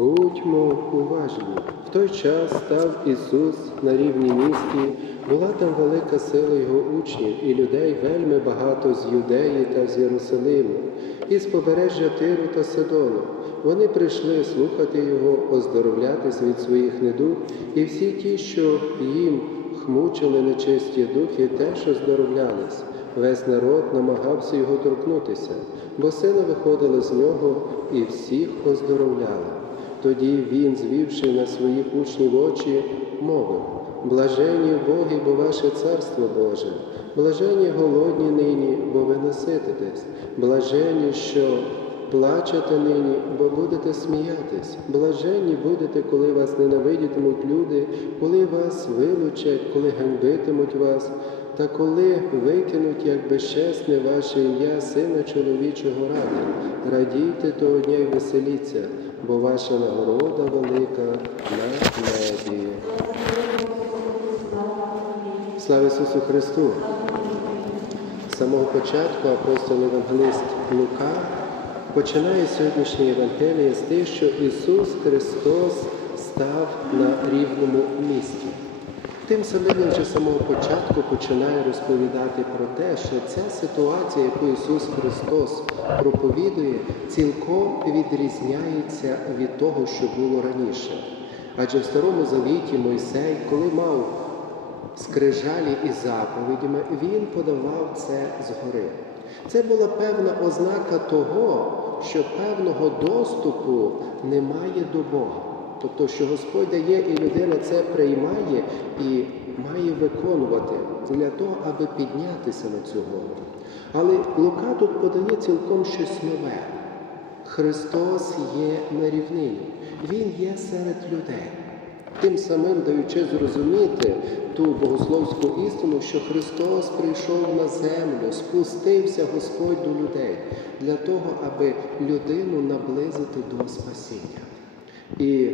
Будьмо уважні. В той час став Ісус на рівні місті, була там велика сила Його учнів, і людей вельми багато з Юдеї та з Єрусалиму, і з побережжя Тиру та Сидону. Вони прийшли слухати Його, оздоровлятись від своїх недуг, і всі ті, що їм хмучили нечисті духи, теж оздоровлялись. Весь народ намагався його торкнутися, бо сили виходили з нього і всіх оздоровляли. Тоді він, звівши на своїх учнів очі, мовив: Блаженні боги, бо ваше царство Боже, блаженні голодні нині, бо ви насититесь, блаженні, що плачете нині, бо будете сміятись, блаженні будете, коли вас ненавидітимуть люди, коли вас вилучать, коли ганьбитимуть вас, та коли викинуть, як безчесне ваше ім'я, сина чоловічого ради, радійте того дня й веселіться, бо ваша нагорода велика на небі. Слава Ісусу Христу! З самого початку апостол Евангелист Лука починає сьогоднішнє Євангеліє з тих, що Ісус Христос став на рівному місці. Тим самим він вже з самого початку починає розповідати про те, що ця ситуація, яку Ісус Христос проповідує, цілком відрізняється від того, що було раніше. Адже в Старому Завіті Мойсей, коли мав скрижалі і заповідями, він подавав це згори. Це була певна ознака того, що певного доступу немає до Бога. Тобто, що Господь дає, і людина це приймає і має виконувати для того, аби піднятися на цю гору. Але Лука тут подає цілком щось нове. Христос є на рівнині, Він є серед людей. Тим самим даючи зрозуміти ту богословську істину, що Христос прийшов на землю, спустився Господь до людей для того, аби людину наблизити до спасіння. І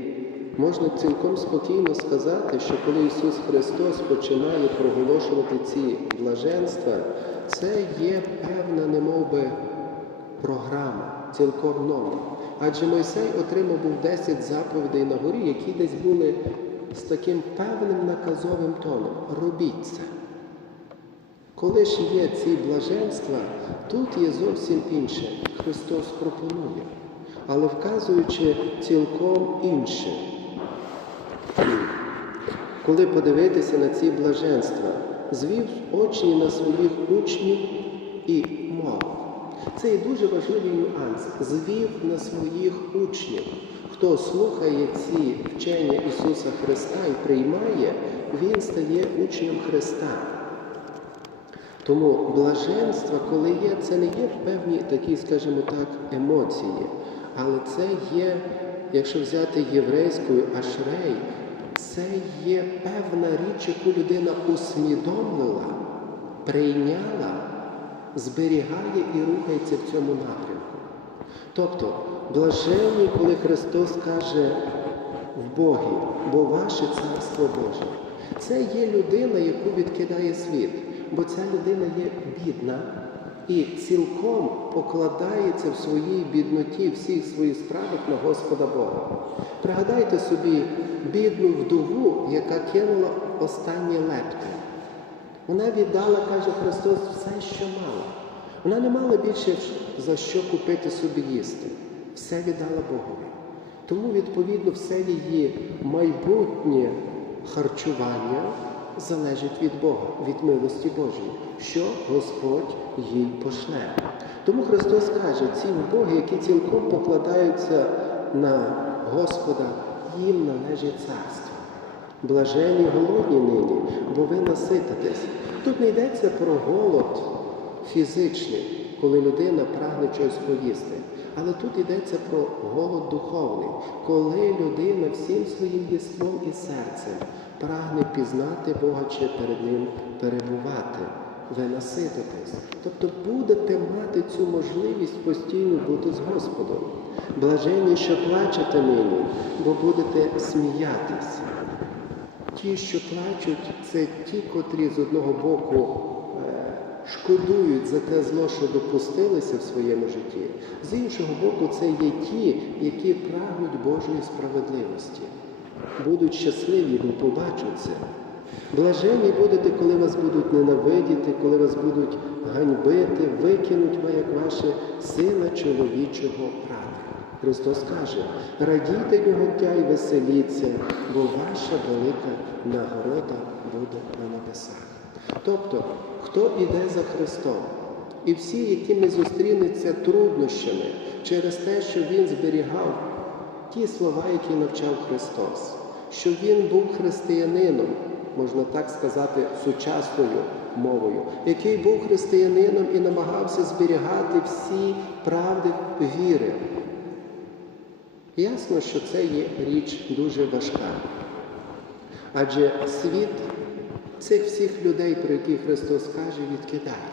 можна цілком спокійно сказати, що коли Ісус Христос починає проголошувати ці блаженства, це є певна, немовби, програма, цілком нова. Адже Мойсей отримав був 10 заповідей на горі, які десь були з таким певним наказовим тоном. Робіть це. Коли ж є ці блаженства, тут є зовсім інше. Христос пропонує, але вказуючи цілком інше. Коли подивитися на ці блаженства, звів очі на своїх учнів і мовив. Це є дуже важливий нюанс. Звів на своїх учнів. Хто слухає ці вчення Ісуса Христа і приймає, він стає учнем Христа. Тому блаженство, коли є, це не є певні такі, скажімо так, емоції, але це є, якщо взяти єврейською ашрей, це є певна річ, яку людина усвідомила, прийняла, зберігає і рухається в цьому напрямку. Тобто, блаженні, коли Христос каже в Богі, бо ваше царство Боже. Це є людина, яку відкидає світ, бо ця людина є бідна і цілком покладається в своїй бідноті всіх своїх справах на Господа Бога. Пригадайте собі бідну вдову, яка кинула останні лепти. Вона віддала, каже Христос, все, що мала. Вона не мала більше за що купити собі їсти. Все віддала Богові. Тому, відповідно, все її майбутнє харчування залежить від Бога, від милості Божої, що Господь їй пошле. Тому Христос каже, ці боги, які цілком покладаються на Господа, їм належить царство. Блажені голодні нині, бо ви насититесь. Тут не йдеться про голод фізичний, коли людина прагне щось поїсти. Але тут йдеться про голод духовний, коли людина всім своїм єством і серцем прагне пізнати Бога чи перед Ним перебувати, ви насититесь. Тобто будете мати цю можливість постійно бути з Господом. Блаженні, що плачете нині, бо будете сміятися. Ті, що плачуть, це ті, котрі з одного боку шкодують за те зло, що допустилися в своєму житті. З іншого боку, це є ті, які прагнуть Божої справедливості. Будуть щасливі, бо побачать це. Блажені будете, коли вас будуть ненавидіти, коли вас будуть ганьбити, викинуть ви, як ваше сина чоловічого брата. Христос каже, радійте нього і веселіться, бо ваша велика нагорода буде на небесах. Тобто, хто іде за Христом, і всі, якими зустрінеться труднощами через те, що Він зберігав ті слова, які навчав Христос, що Він був християнином, можна так сказати, сучасною мовою, який був християнином і намагався зберігати всі правди віри. Ясно, що це є річ дуже важка. Адже світ цих всіх людей, про яких Христос каже, відкидає.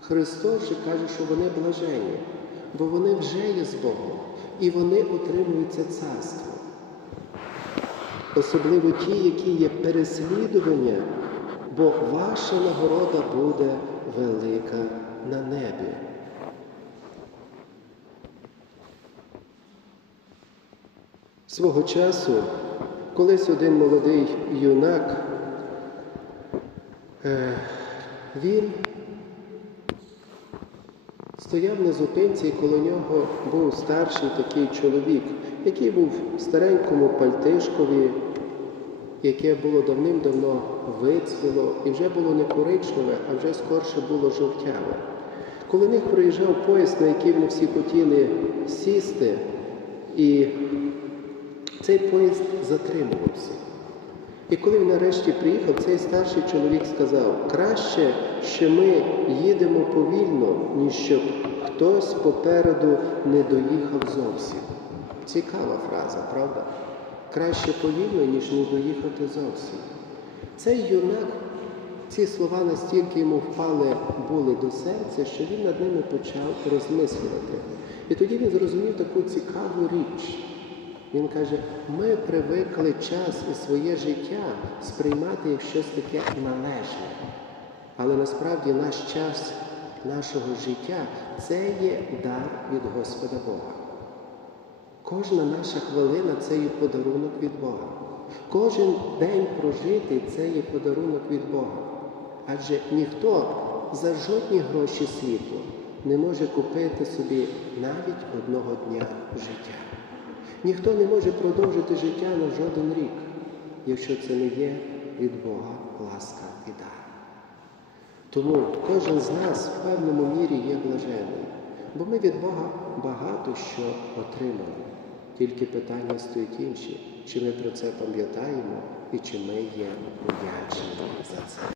Христос же каже, що вони блажені, бо вони вже є з Богом і вони отримують це царство. Особливо ті, які є переслідування, бо ваша нагорода буде велика на небі. Свого часу колись один молодий юнак, він стояв на зупинці, і коло нього був старший такий чоловік, який був в старенькому пальтишкові, яке було давним-давно вицвіло, і вже було не коричневе, а вже скорше було жовтяве. Коли них проїжджав поїзд, на який вони всі хотіли сісти, і цей поїзд затримувався. І коли він нарешті приїхав, цей старший чоловік сказав, краще, що ми їдемо повільно, ніж щоб хтось попереду не доїхав зовсім. Цікава фраза, правда? Краще повільно, ніж не доїхати зовсім. Цей юнак, ці слова настільки йому впали були до серця, що він над ними почав розмислювати. І тоді він зрозумів таку цікаву річ. Він каже, ми привикли час і своє життя сприймати як щось таке належне. Але насправді наш час нашого життя це є дар від Господа Бога. Кожна наша хвилина це є подарунок від Бога. Кожен день прожитий це є подарунок від Бога. Адже ніхто за жодні гроші світу не може купити собі навіть одного дня життя. Ніхто не може продовжити життя на жоден рік, якщо це не є від Бога ласка і дар. Тому кожен з нас в певному мірі є блажений, бо ми від Бога багато що отримали. Тільки питання стоїть інші, чи ми про це пам'ятаємо і чи ми є вдячні за це.